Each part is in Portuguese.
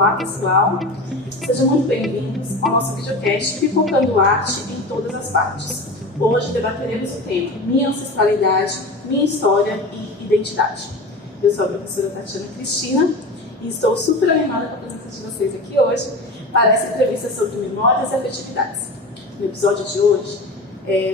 Olá pessoal, sejam muito bem-vindos ao nosso videocast Pipocando Arte em Todas as Partes. Hoje debateremos o tema Minha Ancestralidade, Minha História e Identidade. Eu sou a professora Tatiana Cristina e estou super animada com a presença de vocês aqui hoje para essa entrevista sobre memórias e afetividades. No episódio de hoje,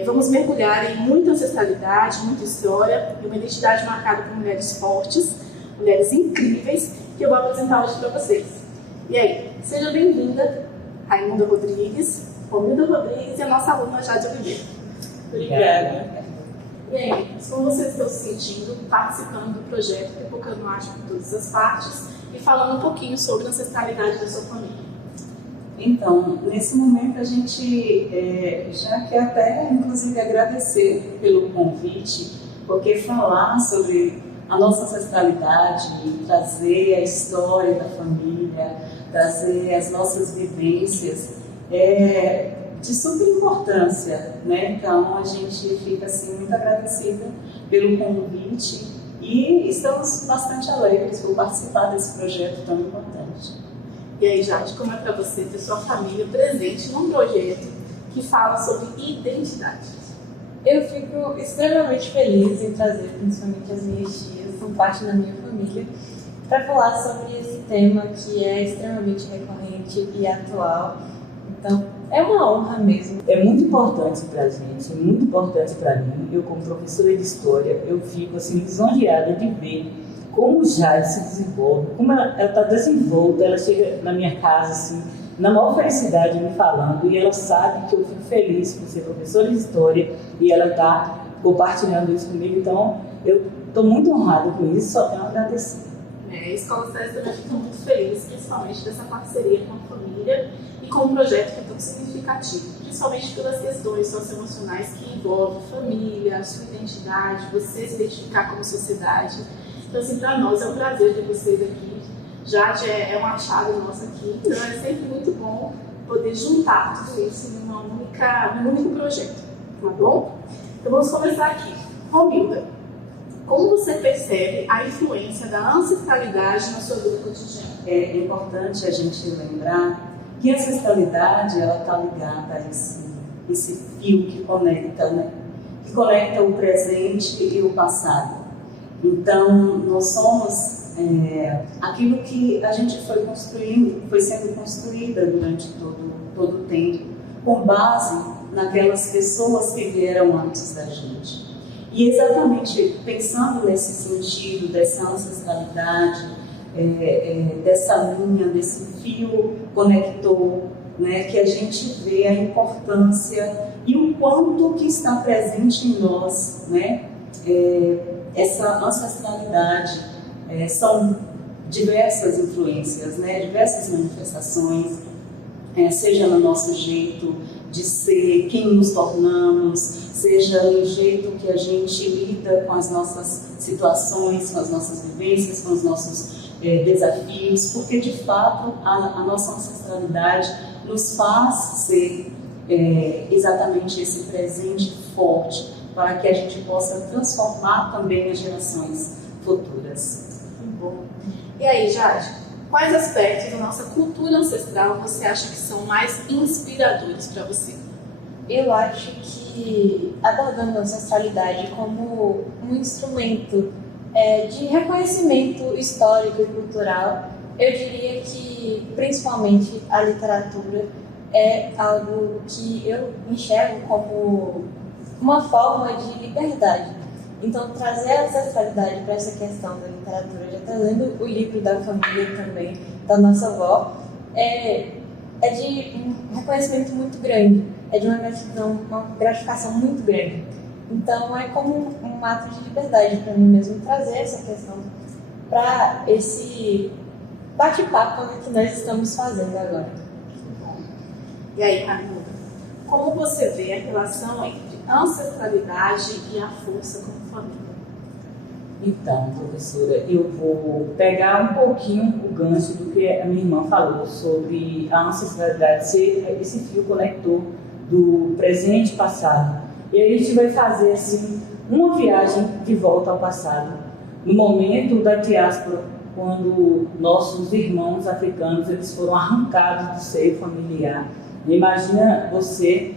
vamos mergulhar em muita ancestralidade, muita história e uma identidade marcada por mulheres fortes, mulheres incríveis, que eu vou apresentar hoje para vocês. E aí, seja bem-vinda, Raimunda Rodrigues, Romilda Rodrigues e a nossa aluna Jade Oliveira. Obrigada. E aí, como vocês estão se sentindo participando do projeto Pipocando Arte por Todas as Partes e falando um pouquinho sobre a ancestralidade da sua família? Então, nesse momento a gente já quer até, inclusive, agradecer pelo convite, porque falar sobre a nossa ancestralidade, trazer a história da família, trazer as nossas vivências é de super importância, né? Então a gente fica assim muito agradecida pelo convite e estamos bastante alegres por participar desse projeto tão importante. E aí, Jade, como é para você ter sua família presente num projeto que fala sobre identidade? Eu fico extremamente feliz em trazer principalmente as minhas tias, que são parte da minha família, para falar sobre esse tema que é extremamente recorrente e atual. Então, é uma honra mesmo. É muito importante para a gente, é muito importante para mim. Eu, como professora de História, eu fico assim, lisonjeada de ver como o Jade se desenvolve, como ela está desenvolta, ela chega na minha casa assim, na maior felicidade me falando, e ela sabe que eu fico feliz por ser professora de História e ela está compartilhando isso comigo, então eu estou muito honrada com isso, só tenho a agradecer. A Escola SESI também fica muito feliz, principalmente dessa parceria com a família e com um projeto que é tão significativo, principalmente pelas questões socioemocionais que envolvem família, a sua identidade, você se identificar como sociedade. Então, assim, para nós é um prazer ter vocês aqui. Jade é uma chave nossa aqui, então é sempre muito bom poder juntar tudo isso em um único projeto, tá bom? Então vamos começar aqui. Romilda, como você percebe a influência da ancestralidade na sua vida cotidiana? É importante a gente lembrar que a ancestralidade está ligada a esse fio que conecta, né? Que conecta o presente e o passado. Então, nós somos aquilo que a gente foi construindo, foi sendo construída durante todo o tempo, com base naquelas pessoas que vieram antes da gente. E exatamente pensando nesse sentido dessa ancestralidade, dessa linha, desse fio conector, né, que a gente vê a importância e o quanto que está presente em nós, né, essa ancestralidade. São diversas influências, né? Diversas manifestações, seja no nosso jeito de ser, quem nos tornamos, seja no jeito que a gente lida com as nossas situações, com as nossas vivências, com os nossos desafios, porque de fato a nossa ancestralidade nos faz ser exatamente esse presente forte para que a gente possa transformar também as gerações futuras. Bom. E aí, Jade, quais aspectos da nossa cultura ancestral você acha que são mais inspiradores para você? Eu acho que abordando a ancestralidade como um instrumento de reconhecimento histórico e cultural, eu diria que principalmente a literatura é algo que eu enxergo como uma forma de liberdade. Então, trazer a ancestralidade para essa questão da literatura, já trazendo o livro da família também, da nossa avó, é de um reconhecimento muito grande, é de uma gratificação muito grande. Então, é como um ato de liberdade para mim mesmo trazer essa questão para esse bate-papo que nós estamos fazendo agora. E aí, Raimunda, como você vê a relação entre ancestralidade e a força como família? Então, professora, eu vou pegar um pouquinho o gancho do que a minha irmã falou sobre a ancestralidade ser esse fio conector do presente e passado. E aí a gente vai fazer assim uma viagem de volta ao passado, no momento da diáspora quando nossos irmãos africanos eles foram arrancados do seio familiar. Imagina você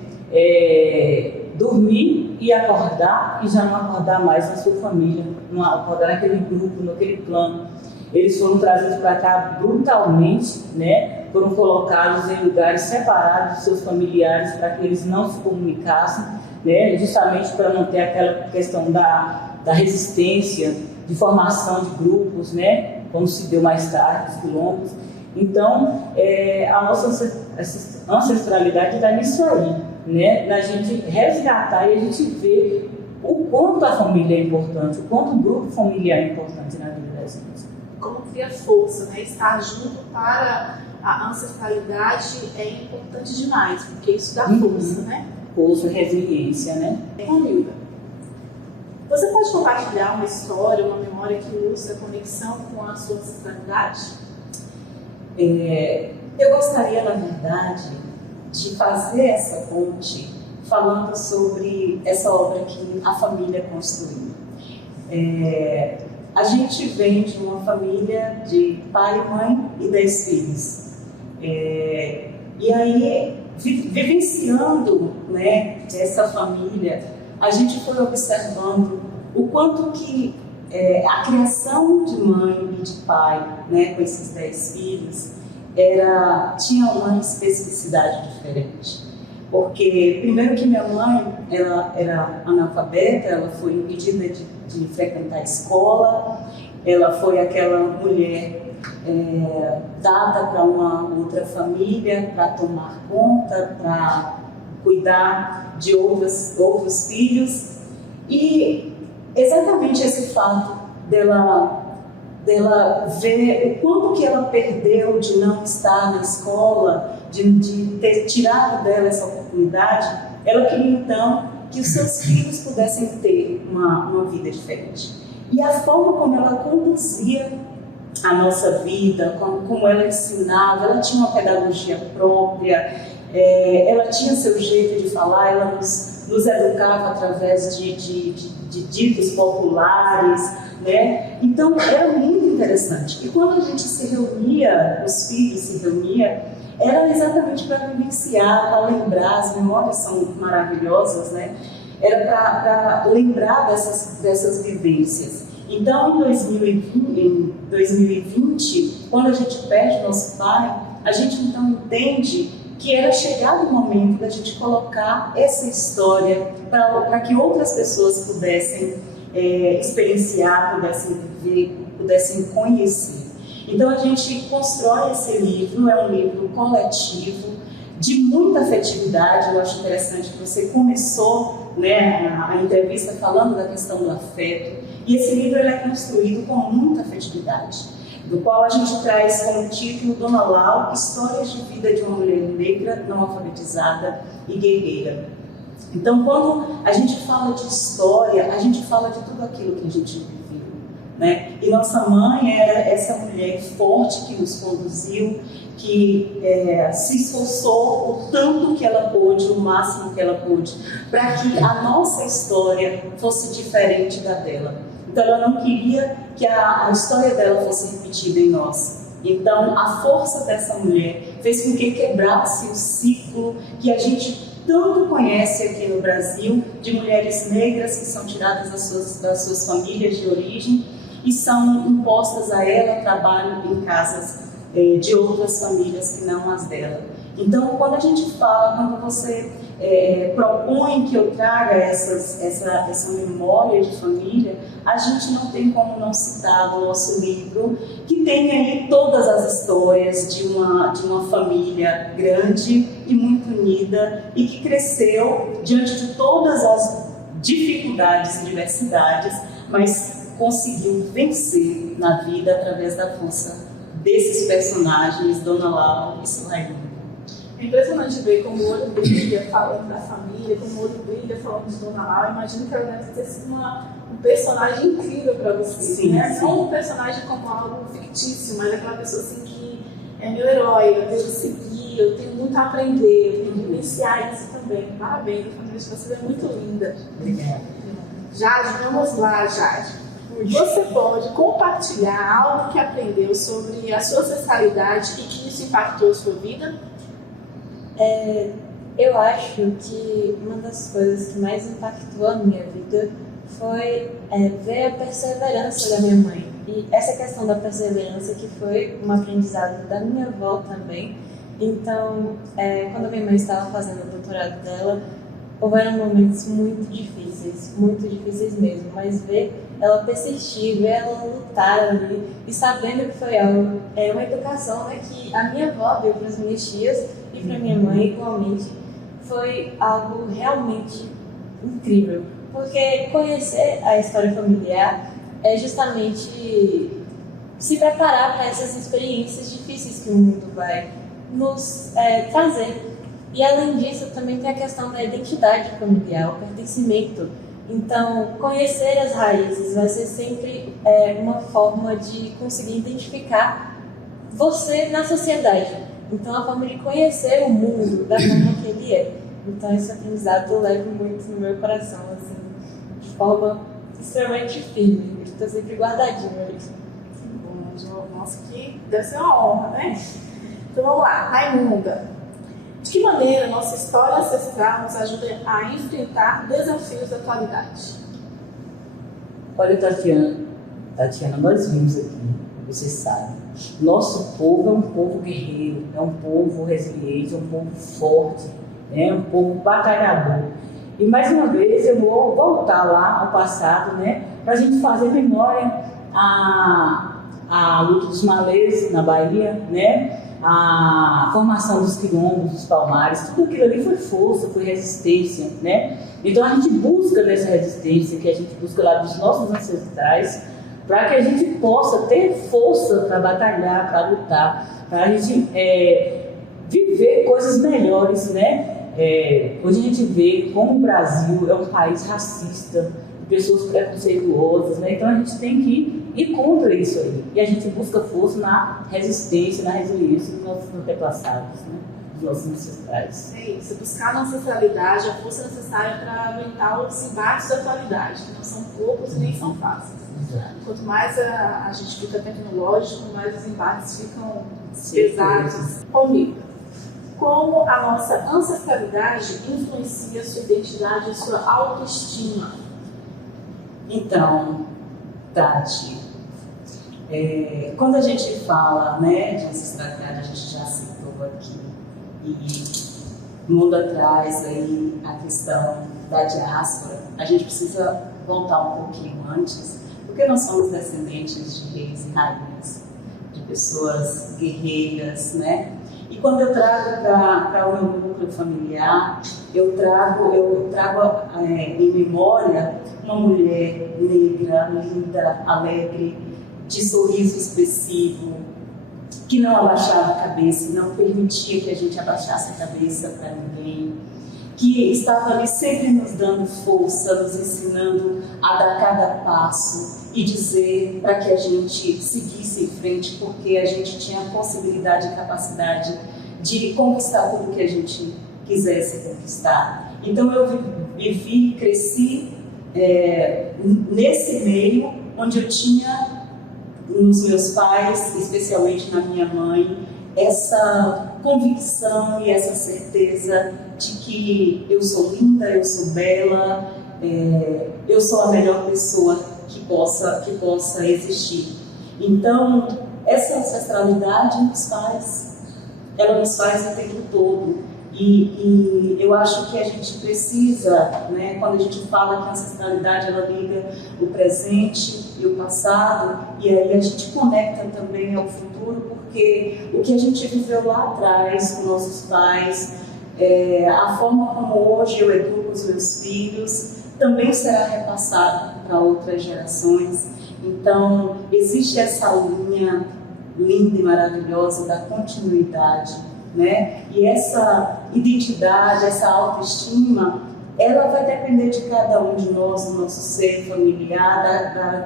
dormir e acordar e já não acordar mais na sua família, não acordar naquele grupo, naquele clã. Eles foram trazidos para cá brutalmente, né? Foram colocados em lugares separados dos seus familiares para que eles não se comunicassem, né? Justamente para não ter aquela questão da resistência, de formação de grupos, né? Como se deu mais tarde, os quilombos. Então, a nossa ancestralidade está nisso aí, né? Na gente resgatar e a gente ver o quanto a família é importante, o quanto o grupo familiar é importante na vida da gente. Como cria força, né? Estar junto para a ancestralidade é importante demais, porque isso dá força, né? Força e resiliência, né? Romilda, você pode compartilhar uma história, uma memória que ilustra a conexão com a sua ancestralidade? Eu gostaria, na verdade, de fazer essa ponte falando sobre essa obra que a família construiu. A gente vem de uma família de pai, mãe e 10 filhos. E aí, vivenciando, né, essa família, a gente foi observando o quanto que a criação de mãe e de pai, né, com esses 10 filhos, tinha uma especificidade diferente. Porque, primeiro que minha mãe, ela era analfabeta, ela foi impedida de frequentar a escola, ela foi aquela mulher dada para uma outra família, para tomar conta, para cuidar de outros filhos. E exatamente esse fato dela ver o quanto que ela perdeu de não estar na escola, de ter tirado dela essa oportunidade, ela queria então que os seus filhos pudessem ter uma vida diferente. E a forma como ela conduzia a nossa vida, como ela ensinava, ela tinha uma pedagogia própria, ela tinha seu jeito de falar, ela nos educava através de ditos populares, né? Então era muito interessante. E quando a gente se reunia, os filhos se reuniam, era exatamente para vivenciar, para lembrar, as memórias são maravilhosas, né? Era para lembrar dessas vivências. Então, em 2020, quando a gente perde nosso pai, a gente então entende que era chegado o momento da gente colocar essa história para que outras pessoas pudessem experienciar, pudessem viver, pudessem conhecer. Então a gente constrói esse livro, é um livro coletivo, de muita afetividade. Eu acho interessante que você começou, né, a entrevista falando da questão do afeto, e esse livro ele é construído com muita afetividade, do qual a gente traz como título Dona Lau, Histórias de Vida de uma Mulher Negra Não Alfabetizada e Guerreira. Então, quando a gente fala de história, a gente fala de tudo aquilo que a gente viveu, né? E nossa mãe era essa mulher forte que nos conduziu, que se esforçou o tanto que ela pôde, o máximo que ela pôde, para que a nossa história fosse diferente da dela. Então, ela não queria que a história dela fosse repetida em nós. Então, a força dessa mulher fez com que quebrasse o ciclo que a gente tanto conhece aqui no Brasil, de mulheres negras que são tiradas das suas famílias de origem e são impostas a ela trabalho em casas de outras famílias que não as dela. Então, quando a gente fala, quando você propõe que eu traga essa memória de família, a gente não tem como não citar no nosso livro, que tem aí todas as histórias de uma família grande e muito unida e que cresceu diante de todas as dificuldades e diversidades, mas conseguiu vencer na vida através da força desses personagens, Dona Lau e Suhaila. É impressionante ver como o olho brilha falando da família, como o olho brilha falando de Dona Lau. Eu imagino que ela deve ter sido um personagem incrível para você. Sim, né? sim. Não um personagem como algo fictício, mas aquela pessoa assim que é meu herói, eu devo seguir, eu tenho muito a aprender, eu tenho que vivenciar isso também. Parabéns, a família de vocês é muito linda. Obrigada. Jade, vamos lá, Jade. Você pode compartilhar algo que aprendeu sobre a sua ancestralidade e que isso impactou a sua vida? Eu acho que uma das coisas que mais impactou a minha vida foi ver a perseverança da minha mãe. E essa questão da perseverança que foi um aprendizado da minha avó também. Então, quando a minha mãe estava fazendo o doutorado dela, houveram momentos muito difíceis mesmo, mas ver ela persistir, ver ela lutar ali e sabendo que foi algo, uma educação, né, que a minha avó deu para as minhas tias e para minha mãe igualmente, foi algo realmente incrível, porque conhecer a história familiar é justamente se preparar para essas experiências difíceis que o mundo vai nos trazer. E além disso, também tem a questão da identidade familiar, o pertencimento. Então, conhecer as raízes vai ser sempre uma forma de conseguir identificar você na sociedade. Então, a forma de conhecer o mundo da forma que ele é. Então, esse aprendizado eu levo muito no meu coração, assim, de forma extremamente firme. Estou sempre guardadinho ali. Nossa, que deve ser uma honra, né? Então vamos lá, Raimunda. De que maneira nossa história ancestral nos ajuda a enfrentar desafios da atualidade? Olha, Tatiana, nós vimos aqui, você sabe, nosso povo é um povo guerreiro, é um povo resiliente, é um povo forte, é um povo batalhador. E mais uma vez eu vou voltar lá ao passado, né, para a gente fazer memória a luta dos malês na Bahia, né? A formação dos quilombos, dos palmares, tudo aquilo ali foi força, foi resistência, né? Então a gente busca dessa resistência, que a gente busca lá dos nossos ancestrais, para que a gente possa ter força para batalhar, para lutar, para a gente viver coisas melhores, né? Hoje a gente vê como o Brasil é um país racista, pessoas preconceituosas, né? Então a gente tem que ir contra isso aí. E a gente busca força na resistência, na resiliência dos nossos antepassados, né? Dos nossos ancestrais. É isso, buscar na ancestralidade a força necessária para aguentar os embates da atualidade, que não são poucos e nem são fáceis. Exato. Quanto mais a gente fica tecnológico, mais os embates ficam pesados. Comigo. Como a nossa ancestralidade influencia a sua identidade e a sua autoestima? Então, Tati, quando a gente fala, né, de ancestralidade, a gente já citou aqui, e mundo atrás aí a questão da diáspora, a gente precisa voltar um pouquinho antes, porque nós somos descendentes de reis e rainhas, de pessoas guerreiras, né? E quando eu trago para o meu núcleo familiar, eu trago em memória uma mulher negra, linda, alegre, de sorriso expressivo, que não abaixava a cabeça, não permitia que a gente abaixasse a cabeça para ninguém, que estava ali sempre nos dando força, nos ensinando a dar cada passo e dizer para que a gente seguisse em frente, porque a gente tinha a possibilidade e capacidade de conquistar tudo que a gente quisesse conquistar. Então eu vivi, cresci nesse meio onde eu tinha nos meus pais, especialmente na minha mãe, essa convicção e essa certeza de que eu sou linda, eu sou bela, eu sou a melhor pessoa que possa existir. Então, essa ancestralidade ela nos faz o tempo todo. E eu acho que a gente precisa, né, quando a gente fala que a ancestralidade ela liga o presente e o passado, e aí a gente conecta também ao futuro, porque o que a gente viveu lá atrás com nossos pais, a forma como hoje eu educo os meus filhos, também será repassado para outras gerações. Então, existe essa linha linda e maravilhosa da continuidade, né? E essa identidade, essa autoestima, ela vai depender de cada um de nós, do nosso ser familiar,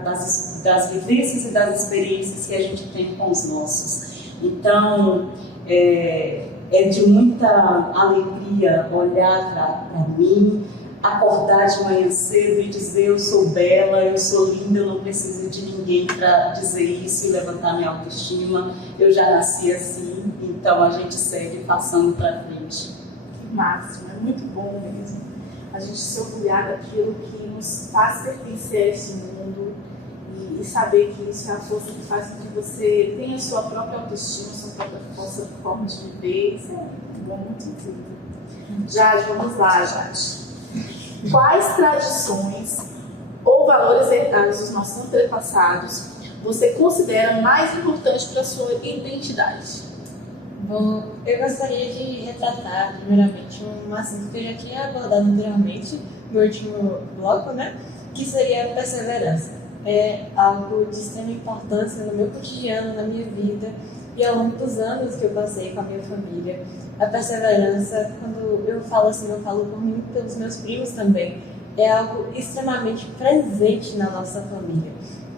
das vivências e das experiências que a gente tem com os nossos. Então, é de muita alegria olhar para mim, acordar de manhã cedo e dizer eu sou bela, eu sou linda, eu não preciso de ninguém para dizer isso e levantar minha autoestima, eu já nasci assim, então a gente segue passando para frente. Que máximo, é muito bom mesmo a gente se orgulhar daquilo que nos faz pertencer a esse mundo e saber que isso é a força que faz com que você tenha a sua própria autoestima, sua própria forma de viver. Isso é muito bom, muito incrível. Jade, vamos lá, Jade. Quais tradições ou valores herdados dos nossos antepassados você considera mais importantes para a sua identidade? Bom, eu gostaria de retratar, primeiramente, um assunto que eu já tinha abordado anteriormente no último bloco, né? Que seria a perseverança. É algo de extrema importância no meu cotidiano, na minha vida e ao longo dos anos que eu passei com a minha família. A perseverança, quando eu falo assim, eu falo por mim e pelos meus primos também, é algo extremamente presente na nossa família.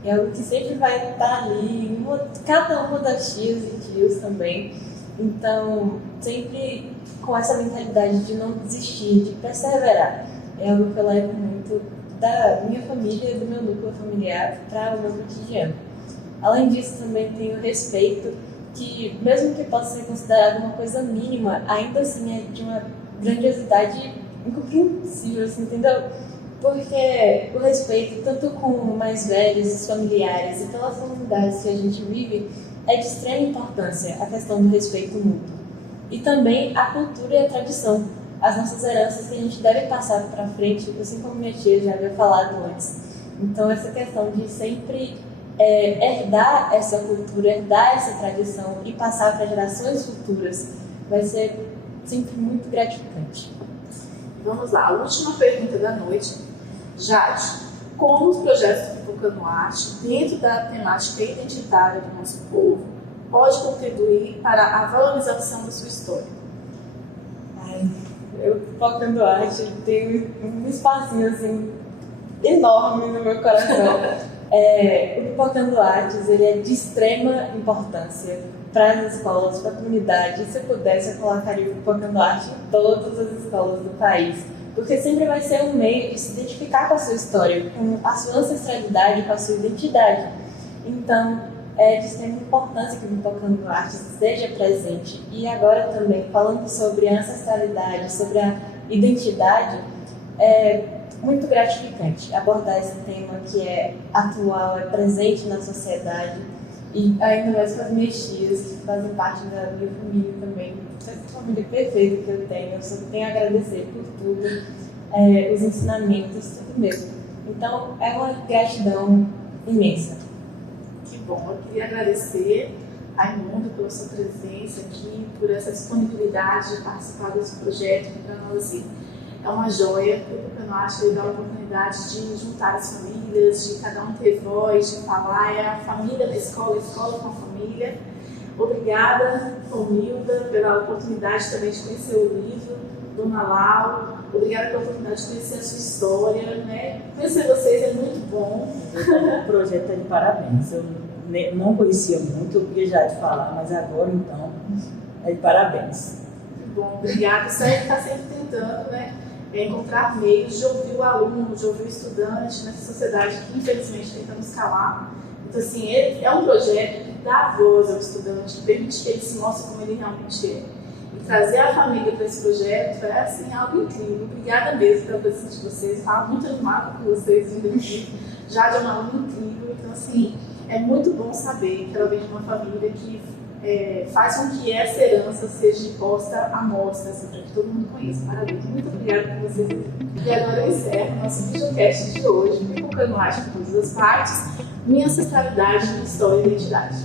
É algo que sempre vai estar ali, em cada uma das tias e tios também. Então, sempre com essa mentalidade de não desistir, de perseverar. É algo que eu levo muito da minha família e do meu núcleo familiar para o meu cotidiano. Além disso, também tenho respeito, que mesmo que possa ser considerado uma coisa mínima, ainda assim é de uma grandiosidade incompreensível, assim, entendeu? Porque o respeito, tanto com mais velhos, os familiares e pelas comunidades que a gente vive, é de extrema importância a questão do respeito mútuo. E também a cultura e a tradição, as nossas heranças que a gente deve passar para frente, assim como minha tia já havia falado antes. Então, essa questão de sempre herdar essa cultura, herdar essa tradição e passar para gerações futuras vai ser sempre muito gratificante. Vamos lá, a última pergunta da noite. Jade, como os projetos do Pipocando Arte, dentro da temática identitária do nosso povo, pode contribuir para a valorização da sua história? Eu, Pipocando Arte, tenho um espacinho assim enorme no meu coração. O Pipocando Artes, ele é de extrema importância para as escolas, para a comunidade. Se eu pudesse, eu colocaria o Pipocando Arte em todas as escolas do país, porque sempre vai ser um meio de se identificar com a sua história, com a sua ancestralidade, com a sua identidade. Então, é de extrema importância que o Pipocando Artes esteja presente. E agora também, falando sobre a ancestralidade, sobre a identidade, é muito gratificante abordar esse tema que é atual, é presente na sociedade, e ainda mais com as minhas tias, que fazem parte da minha família também. Essa família perfeita que eu tenho, eu só tenho a agradecer por tudo, os ensinamentos, tudo mesmo. Então, é uma gratidão imensa. Que bom, eu queria agradecer a Raimundo pela sua presença aqui, por essa disponibilidade de participar desse projeto, que para nós assim, é uma joia, porque o Pipocando Arte dá a oportunidade de juntar as famílias, de cada um ter voz, de falar, é a família da escola, a escola com a família. Obrigada, Romilda, pela oportunidade também de conhecer o livro, Dona Lau, obrigada pela oportunidade de conhecer a sua história, né? Conhecer vocês é muito bom. O projeto é de parabéns. Eu não conhecia muito, eu ia já te falar, mas agora então é de parabéns. Muito bom, obrigada. Isso aí está sempre tentando, né? Encontrar meios de ouvir o aluno, de ouvir o estudante nessa sociedade que infelizmente tenta nos calar. Então, assim, é um projeto que dá voz ao estudante, que permite que ele se mostre como ele realmente é. E trazer a família para esse projeto é, assim, algo incrível. Obrigada mesmo pela presença de vocês. Estava muito animada com vocês vindo aqui. Jade é uma aluna incrível. Então, assim, é muito bom saber que ela vem de uma família que faz com que essa herança seja posta à mostra, assim, para que todo mundo conheça. Parabéns. Muito obrigada por vocês. E agora eu encerro nosso videocast de hoje, Pipocando Arte por todas as partes, minha ancestralidade, minha história e identidade.